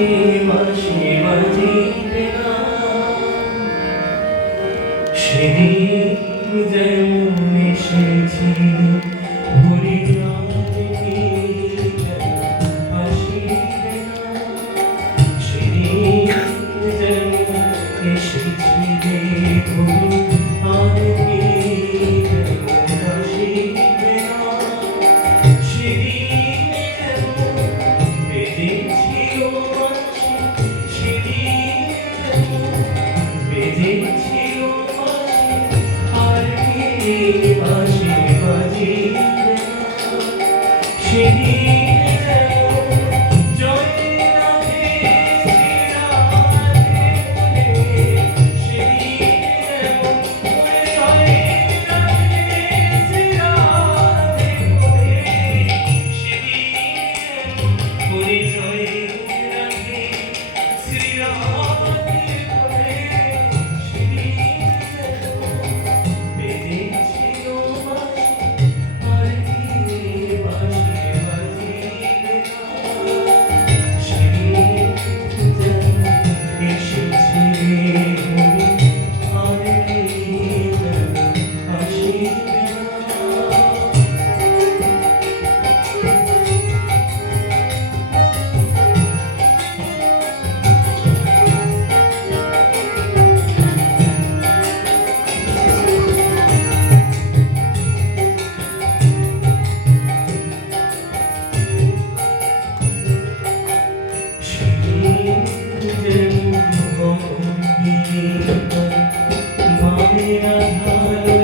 Shri Thank you. Maria, Hallelujah.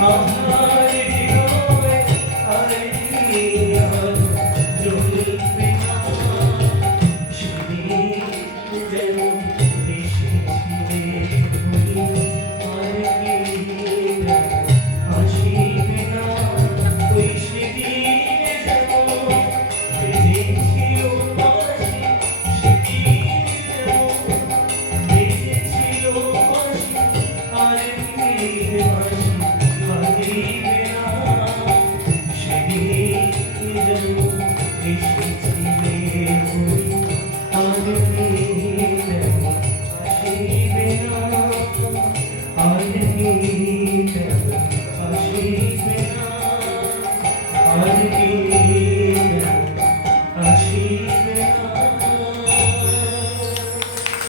감사합니다. Hey.